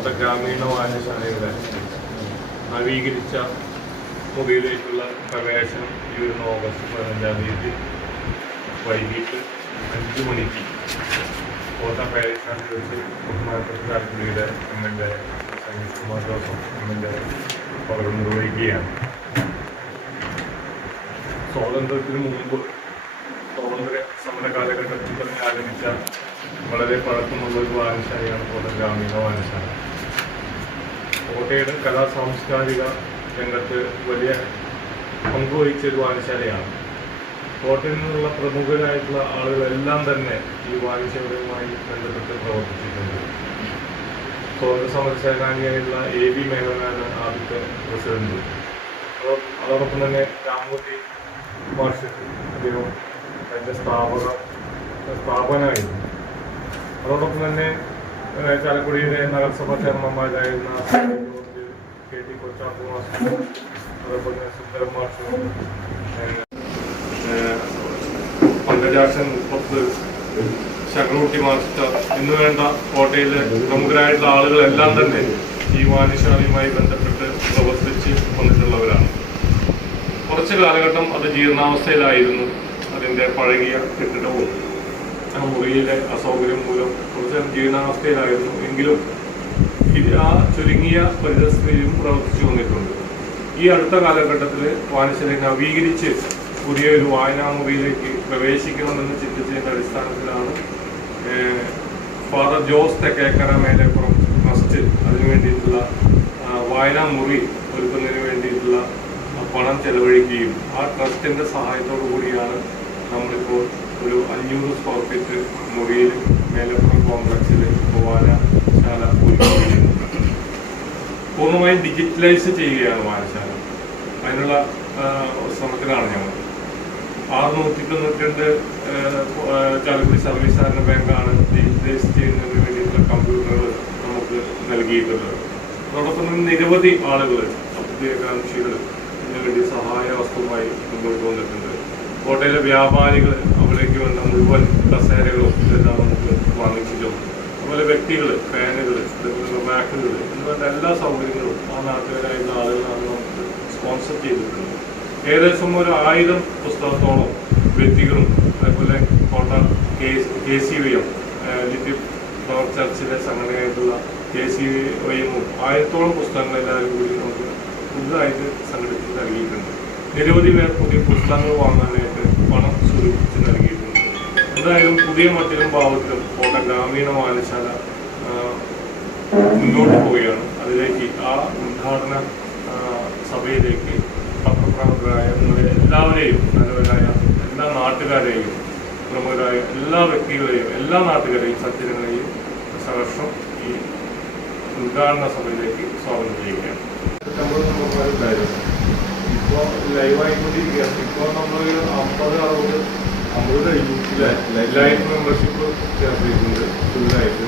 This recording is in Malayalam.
കോട്ട ഗ്രാമീണ വായനശാലയുടെ നവീകരിച്ച മുറിയിലേക്കുള്ള പ്രവേശനം ഈ വരുന്ന ഓഗസ്റ്റ് 15-ാം തീയതി വൈകിട്ട് 5 മണിക്ക് കോട്ട പേരശാല വെച്ച് ബഹുമാനപ്പെട്ട താൽപ്പര്യയുടെ എം.എൽ.എ സനീഷ് കുമാർ ജോസഫ് എം.എൽ.എ പകരം നിർവഹിക്കുകയാണ്. സ്വാതന്ത്ര്യത്തിന് മുമ്പ് സ്വാതന്ത്ര്യ സമര കാലഘട്ടത്തിൽ തന്നെ ആരംഭിച്ച വളരെ പഴക്കമുള്ള ഒരു വായനശാലയാണ് കോട്ട ഗ്രാമീണ വായനശാല. കോട്ടയുടെ കലാ സാംസ്കാരിക രംഗത്ത് വലിയ പങ്കുവഹിച്ച ഒരു വായനശാലയാണ്. കോട്ടയിൽ നിന്നുള്ള പ്രമുഖരായിട്ടുള്ള ആളുകളെല്ലാം തന്നെ ഈ വായനശാലയുമായി ബന്ധപ്പെട്ട് പ്രവർത്തിച്ചിട്ടുണ്ട്. സ്വാതന്ത്ര്യ സമര സേനാനിയായുള്ള A.B. മേനോനാണ് ആദ്യത്തെ പ്രസിഡന്റ്. അതോടൊപ്പം തന്നെ രാമൂർത്തി മാഷ് അദ്ദേഹം അതിൻ്റെ സ്ഥാപനമായിരുന്നു. അതോടൊപ്പം തന്നെ ചാലക്കുടിയുടെ നഗരസഭാ ചെയർമാൻമാരായിരുന്ന K.T. കൊച്ചാപ്പു മാഷ്, അതേപോലെ തന്നെ സുന്ദരം മാഷ്, പങ്കജാക്ഷൻ മുപ്പത്ത്, ശങ്കർകുട്ടി മാസ്റ്റർ എന്ന് വേണ്ട കോട്ടയിലെ പ്രമുഖരായിട്ടുള്ള ആളുകളെല്ലാം തന്നെ ഈ വായനശാലയുമായി ബന്ധപ്പെട്ട് പ്രവർത്തിച്ച് വന്നിട്ടുള്ളവരാണ്. കുറച്ച് കാലഘട്ടം അത് ജീർണാവസ്ഥയിലായിരുന്നു. അതിൻ്റെ പഴകിയ കെട്ടിടവും ആ മുറിയിലെ അസൗകര്യം മൂലം കുറച്ച് ജീർണാവസ്ഥയിലായിരുന്നു. എങ്കിലും ആ ചുരുങ്ങിയ പരിതസ്ഥിതിയും പ്രവർത്തിച്ചു വന്നിട്ടുണ്ട്. ഈ അടുത്ത കാലഘട്ടത്തിൽ വായനശാല നവീകരിച്ച് പുതിയൊരു വായനാമുറിയിലേക്ക് പ്രവേശിക്കണമെന്ന് ചിന്തിച്ചതിൻ്റെ അടിസ്ഥാനത്തിലാണ് ഫാദർ ജോസ് തെക്കേക്കര മേലേപ്പുറം ട്രസ്റ്റ് അതിനു വേണ്ടിയിട്ടുള്ള വായനാമുറി ഒരുക്കുന്നതിന് വേണ്ടിയിട്ടുള്ള പണം ചെലവഴിക്കുകയും ആ ട്രസ്റ്റിൻ്റെ സഹായത്തോടു കൂടിയാണ് നമ്മളിപ്പോൾ ഒരു 500 സ്ക്വയർ ഫീറ്റ് മുറിയിൽ മേലേപ്പുറം കോംപ്ലക്സിൽ വായനശാല ഒരുക്കുകയും പൂർണ്ണമായും ഡിജിറ്റലൈസ് ചെയ്യുകയാണ് വായനശാല. അതിനുള്ള ശ്രമത്തിലാണ് ഞങ്ങൾ. 692 ചാലക്കുടി സർവീസ് സഹകരണ ബാങ്കാണ് ഡിജിറ്റലൈസ് ചെയ്യുന്നതിന് വേണ്ടിയിട്ടുള്ള കമ്പ്യൂട്ടറുകൾ നമുക്ക് നൽകിയിട്ടുള്ളത്. അതോടൊപ്പം തന്നെ നിരവധി ആളുകൾ അഭ്യുദയകാംക്ഷികൾ ഇതിനു വേണ്ടി സഹായ വസ്തുവുമായി മുന്നോട്ട് വന്നിട്ടുണ്ട്. കോട്ടയിലെ വ്യാപാരികൾ അവിടേക്ക് വേണ്ട മുഴുവൻ കസേരകളും ഇതെല്ലാം നമുക്ക് വാങ്ങിച്ചിട്ടും, അതുപോലെ വ്യക്തികൾ ഫാനുകൾ, അതേപോലെ മാക്കുകൾ എന്നുവേണ്ട എല്ലാ സൗകര്യങ്ങളും ആ നാട്ടുകാരായിട്ടുള്ള ആളുകളാണ് നമുക്ക് സ്പോൺസർ ചെയ്തിട്ടുണ്ട്. ഏകദേശം ഒരു 1000 പുസ്തകത്തോളം വ്യക്തികളും അതേപോലെ കോട്ട KCVM ലിറ്റിൽ ഫ്ലവർ ചർച്ചിലെ സംഘടനയായിട്ടുള്ള KCVM-ഉം 1000-ഓളം പുസ്തകങ്ങൾ എല്ലാവരും കൂടി നമുക്ക് പുതുതായിട്ട് സംഘടിപ്പിച്ച് നൽകിയിട്ടുണ്ട്. നിരവധി പേർ പുതിയ പുസ്തകങ്ങൾ വാങ്ങാനായിട്ട് പണം സ്വരൂപിച്ച് നൽകിയിട്ടുണ്ട്. എന്തായാലും പുതിയ മട്ടിലും ഭാവത്തിലും കോട്ട ഗ്രാമീണ വായനശാല മുന്നോട്ട് പോവുകയാണ്. അതിലേക്ക് ആ ഉദ്ഘാടന സഭയിലേക്ക് പത്രപ്രവർത്തകരായ എല്ലാവരെയും, നല്ലവരായ എല്ലാ നാട്ടുകാരെയും, പ്രമുഖരായ എല്ലാ വ്യക്തികളെയും, എല്ലാ നാട്ടുകാരെയും, സജ്ജനങ്ങളെയും സഹർഷം ഈ ഉദ്ഘാടന സഭയിലേക്ക് സ്വാഗതം ചെയ്യുകയാണ്. ഇപ്പോൾ ലൈവായിക്കൊണ്ടിരിക്കുകയാണ്. ഇപ്പോൾ നമ്മൾ 50-60 കഴിഞ്ഞു. ലൈവ് മെമ്പർഷിപ്പ് ചേർത്തിട്ടുണ്ട് പുതുതായിട്ട്.